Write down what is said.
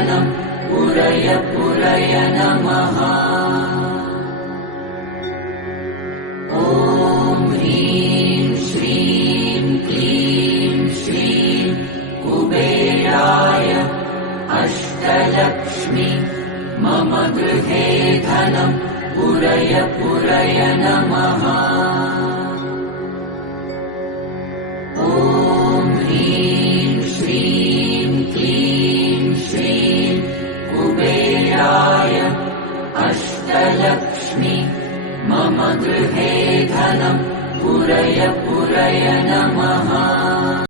धनं पुरय पुरय नमः। ॐ ह्रीं श्रीं क्लीं श्रीं कुबेराय अष्टलक्ष्मी मम गृहे धनं पुरय पुरय नमः। ॐ ह्रीं श्रीं क्लीं श्रीं कुबेराय अष्टलक्ष्मी मम गृहे धनं पुरय पुरय नमः।